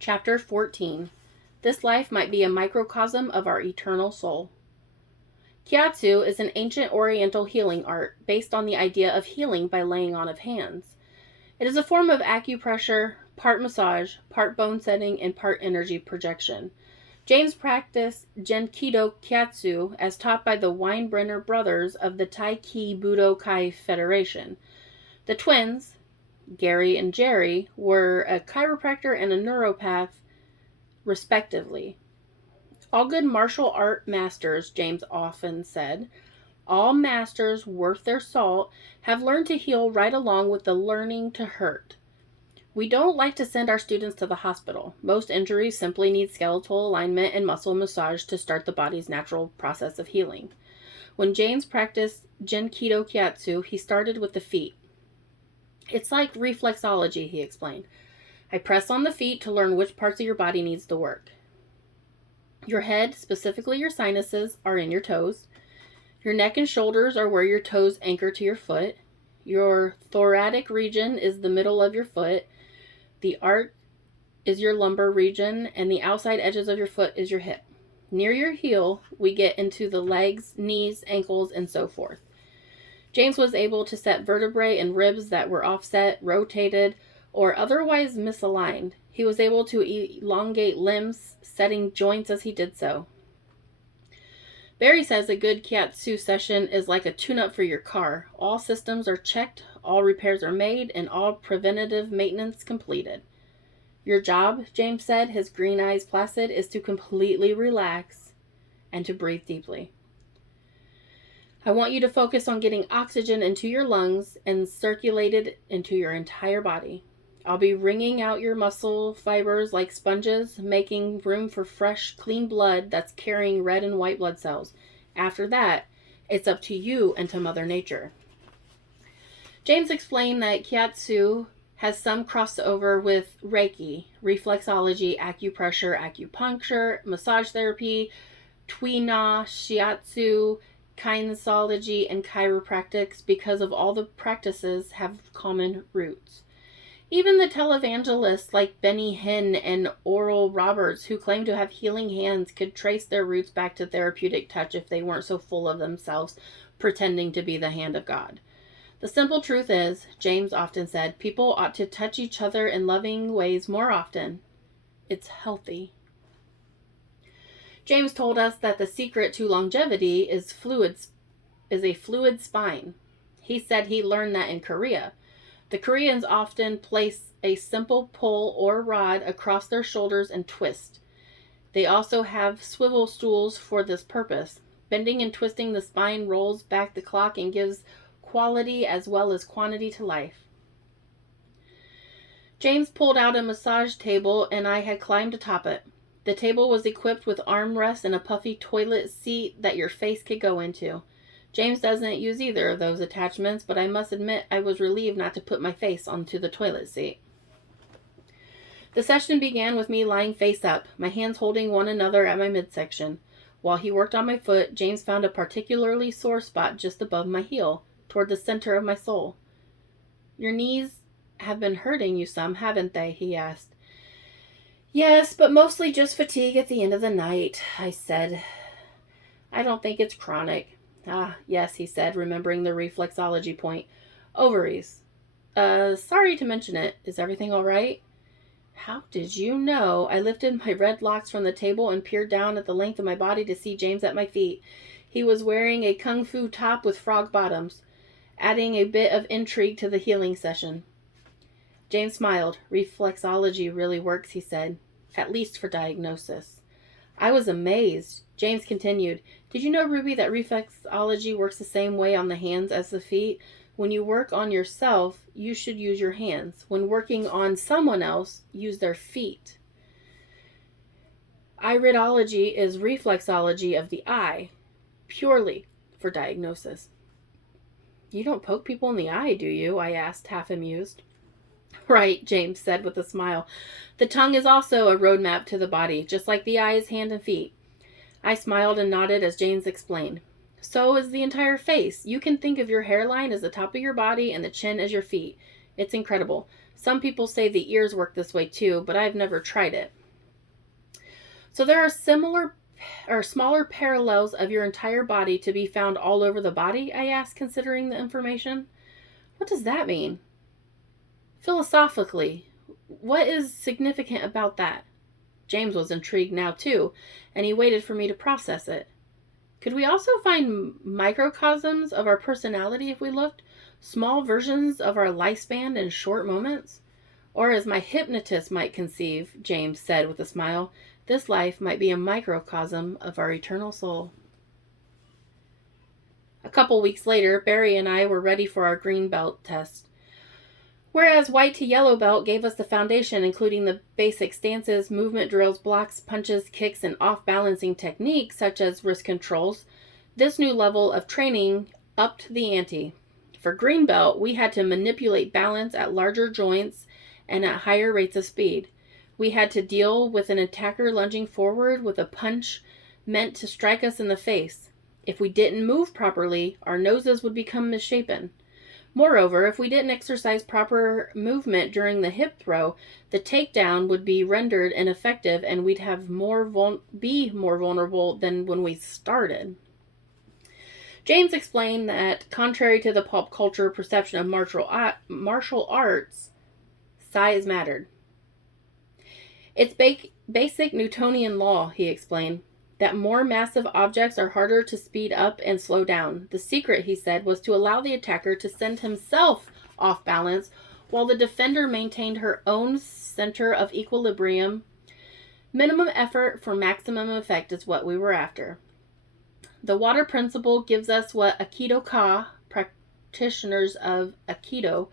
Chapter 14. This life might be a microcosm of our eternal soul. Kiatsu is an ancient oriental healing art based on the idea of healing by laying on of hands. It is a form of acupressure, part massage, part bone setting, and part energy projection. James practiced Genkido Kiatsu as taught by the Weinbrenner brothers of the Tai-Chi Budokai Federation. The twins, Gary and Jerry, were a chiropractor and a neuropath, respectively. All good martial art masters, James often said, all masters worth their salt, have learned to heal right along with the learning to hurt. We don't like to send our students to the hospital. Most injuries simply need skeletal alignment and muscle massage to start the body's natural process of healing. When James practiced Genkido Kiatsu, he started with the feet. It's like reflexology, he explained. I press on the feet to learn which parts of your body needs to work. Your head, specifically your sinuses, are in your toes. Your neck and shoulders are where your toes anchor to your foot. Your thoracic region is the middle of your foot. The arc is your lumbar region, and the outside edges of your foot is your hip. Near your heel, we get into the legs, knees, ankles, and so forth. James was able to set vertebrae and ribs that were offset, rotated, or otherwise misaligned. He was able to elongate limbs, setting joints as he did so. Barry says a good Kiatsu session is like a tune-up for your car. All systems are checked, all repairs are made, and all preventative maintenance completed. Your job, James said, his green eyes placid, is to completely relax and to breathe deeply. I want you to focus on getting oxygen into your lungs and circulated into your entire body. I'll be wringing out your muscle fibers like sponges, making room for fresh, clean blood that's carrying red and white blood cells. After that, it's up to you and to Mother Nature. James explained that Kiatsu has some crossover with Reiki, reflexology, acupressure, acupuncture, massage therapy, Tui-na, shiatsu, kinesology, and chiropractics because of all the practices have common roots. Even the televangelists like Benny Hinn and Oral Roberts, who claim to have healing hands, could trace their roots back to therapeutic touch if they weren't so full of themselves, pretending to be the hand of God. The simple truth is, James often said, people ought to touch each other in loving ways more often. It's healthy. James told us that the secret to longevity is a fluid spine. He said he learned that in Korea. The Koreans often place a simple pole or rod across their shoulders and twist. They also have swivel stools for this purpose. Bending and twisting the spine rolls back the clock and gives quality as well as quantity to life. James pulled out a massage table and I had climbed atop it. The table was equipped with armrests and a puffy toilet seat that your face could go into. James doesn't use either of those attachments, but I must admit I was relieved not to put my face onto the toilet seat. The session began with me lying face up, my hands holding one another at my midsection. While he worked on my foot, James found a particularly sore spot just above my heel, toward the center of my soul. Your knees have been hurting you some, haven't they? He asked. Yes, but mostly just fatigue at the end of the night, I said. I don't think it's chronic. Ah, yes, he said, remembering the reflexology point. Ovaries. Sorry to mention it. Is everything all right? How did you know? I lifted my red locks from the table and peered down at the length of my body to see James at my feet. He was wearing a kung fu top with frog bottoms, adding a bit of intrigue to the healing session. James smiled. Reflexology really works, he said, at least for diagnosis. I was amazed. James continued, did you know, Ruby, that reflexology works the same way on the hands as the feet? When you work on yourself, you should use your hands. When working on someone else, use their feet. Iridology is reflexology of the eye, purely for diagnosis. You don't poke people in the eye, do you? I asked, half amused. Right, James said with a smile. The tongue is also a roadmap to the body, just like the eyes, hand, and feet. I smiled and nodded as James explained. So is the entire face. You can think of your hairline as the top of your body and the chin as your feet. It's incredible. Some people say the ears work this way too, but I've never tried it. So there are similar or smaller parallels of your entire body to be found all over the body, I asked, considering the information. What does that mean? Philosophically, what is significant about that? James was intrigued now too, and he waited for me to process it. Could we also find microcosms of our personality if we looked? Small versions of our lifespan in short moments? Or as my hypnotist might conceive, James said with a smile, this life might be a microcosm of our eternal soul. A couple weeks later, Barry and I were ready for our green belt test. Whereas white to yellow belt gave us the foundation, including the basic stances, movement drills, blocks, punches, kicks, and off-balancing techniques, such as wrist controls, this new level of training upped the ante. For green belt, we had to manipulate balance at larger joints and at higher rates of speed. We had to deal with an attacker lunging forward with a punch meant to strike us in the face. If we didn't move properly, our noses would become misshapen. Moreover, if we didn't exercise proper movement during the hip throw, the takedown would be rendered ineffective and we'd have be more vulnerable than when we started. James explained that, contrary to the pop culture perception of martial arts, size mattered. It's basic Newtonian law, he explained, that more massive objects are harder to speed up and slow down. The secret, he said, was to allow the attacker to send himself off balance while the defender maintained her own center of equilibrium. Minimum effort for maximum effect is what we were after. The water principle gives us what Aikido-ka, practitioners of Aikido,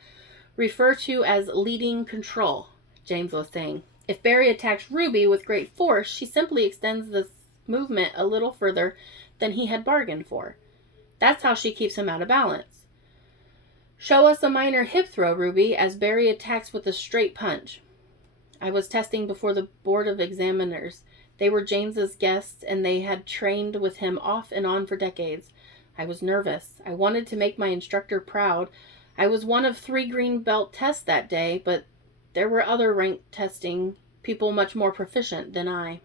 refer to as leading control, James was saying. If Barry attacks Ruby with great force, she simply extends the movement a little further than he had bargained for. That's how she keeps him out of balance. Show us a minor hip throw, Ruby, as Barry attacks with a straight punch. I was testing before the board of examiners. They were James's guests, and they had trained with him off and on for decades. I was nervous. I wanted to make my instructor proud. I was one of 3 green belt tests that day, but there were other rank testing people much more proficient than I.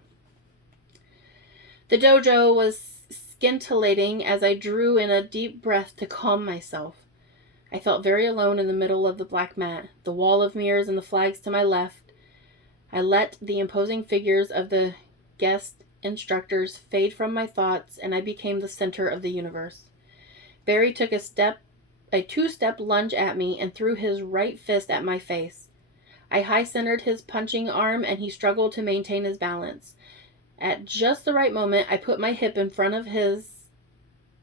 The dojo was scintillating as I drew in a deep breath to calm myself. I felt very alone in the middle of the black mat, the wall of mirrors and the flags to my left. I let the imposing figures of the guest instructors fade from my thoughts, and I became the center of the universe. Barry took a 2-step lunge at me and threw his right fist at my face. I high-centered his punching arm, and he struggled to maintain his balance. At just the right moment, I put my hip in front of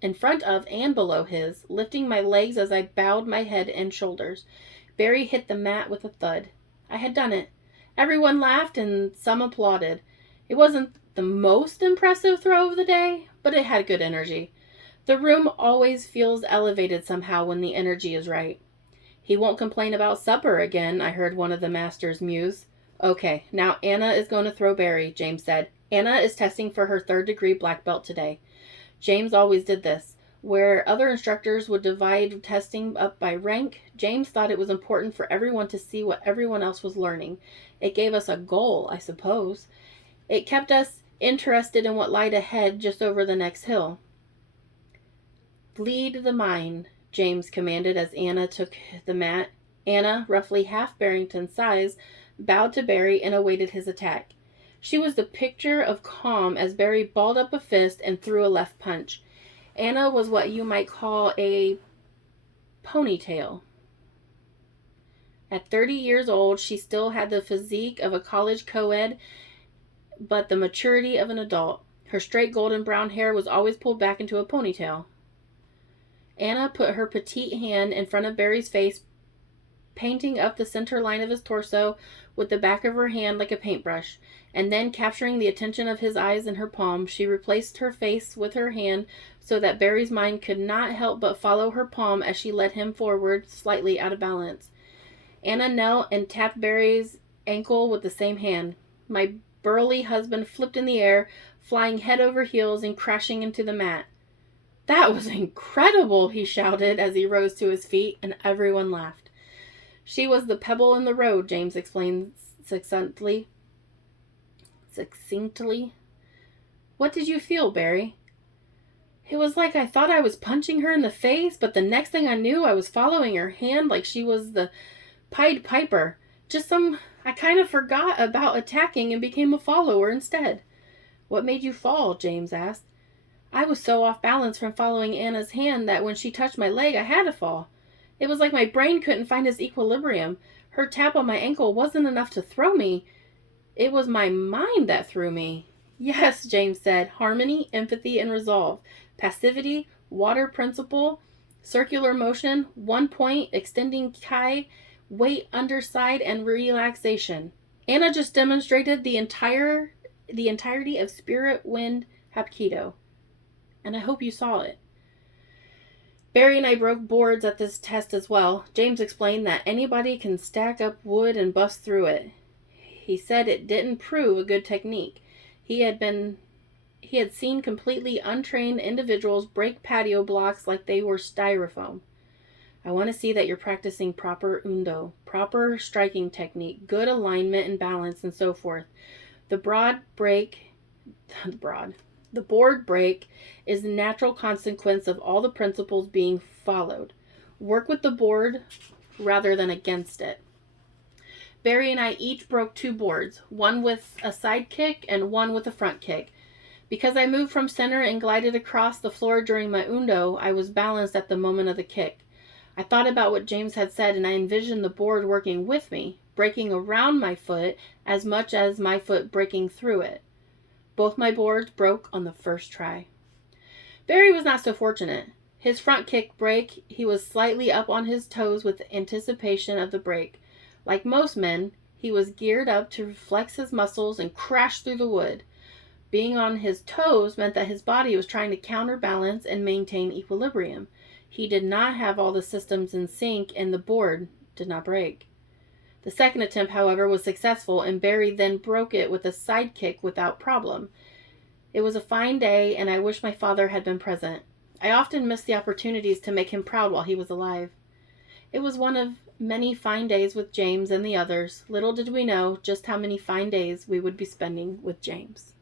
and below his, lifting my legs as I bowed my head and shoulders. Barry hit the mat with a thud. I had done it. Everyone laughed and some applauded. It wasn't the most impressive throw of the day, but it had good energy. The room always feels elevated somehow when the energy is right. He won't complain about supper again, I heard one of the masters muse. Okay, now Anna is going to throw Barry, James said. Anna is testing for her 3rd-degree black belt today. James always did this. Where other instructors would divide testing up by rank, James thought it was important for everyone to see what everyone else was learning. It gave us a goal, I suppose. It kept us interested in what lied ahead just over the next hill. Lead the mind, James commanded as Anna took the mat. Anna, roughly half Barrington's size, bowed to Barry and awaited his attack. She was the picture of calm as Barry balled up a fist and threw a left punch. Anna was what you might call a ponytail. At 30 years old, she still had the physique of a college co-ed, but the maturity of an adult. Her straight golden brown hair was always pulled back into a ponytail. Anna put her petite hand in front of Barry's face, painting up the center line of his torso with the back of her hand like a paintbrush, and then, capturing the attention of his eyes in her palm, she replaced her face with her hand so that Barry's mind could not help but follow her palm as she led him forward, slightly out of balance. Anna knelt and tapped Barry's ankle with the same hand. My burly husband flipped in the air, flying head over heels and crashing into the mat. "That was incredible," he shouted as he rose to his feet, and everyone laughed. She was the pebble in the road, James explained succinctly. What did you feel, Barry? It was like I thought I was punching her in the face, but the next thing I knew, I was following her hand like she was the Pied Piper. I kind of forgot about attacking and became a follower instead. What made you fall? James asked. I was so off balance from following Anna's hand that when she touched my leg, I had to fall. It was like my brain couldn't find its equilibrium. Her tap on my ankle wasn't enough to throw me. It was my mind that threw me. Yes, James said. Harmony, empathy, and resolve. Passivity, water principle, circular motion, 1 point, extending chi, weight underside, and relaxation. Anna just demonstrated the entirety of spirit wind hapkido. And I hope you saw it. Barry and I broke boards at this test as well. James explained that anybody can stack up wood and bust through it. He said it didn't prove a good technique. He had seen completely untrained individuals break patio blocks like they were styrofoam. I want to see that you're practicing proper undo, proper striking technique, good alignment and balance, and so forth. The board break is the natural consequence of all the principles being followed. Work with the board rather than against it. Barry and I each broke 2 boards, one with a side kick and one with a front kick. Because I moved from center and glided across the floor during my undo, I was balanced at the moment of the kick. I thought about what James had said, and I envisioned the board working with me, breaking around my foot as much as my foot breaking through it. Both my boards broke on the first try. Barry was not so fortunate. His front kick break, he was slightly up on his toes with anticipation of the break. Like most men, he was geared up to flex his muscles and crash through the wood. Being on his toes meant that his body was trying to counterbalance and maintain equilibrium. He did not have all the systems in sync, and the board did not break. The second attempt, however, was successful, and Barry then broke it with a side kick without problem. It was a fine day, and I wish my father had been present. I often missed the opportunities to make him proud while he was alive. It was one of many fine days with James and the others. Little did we know just how many fine days we would be spending with James.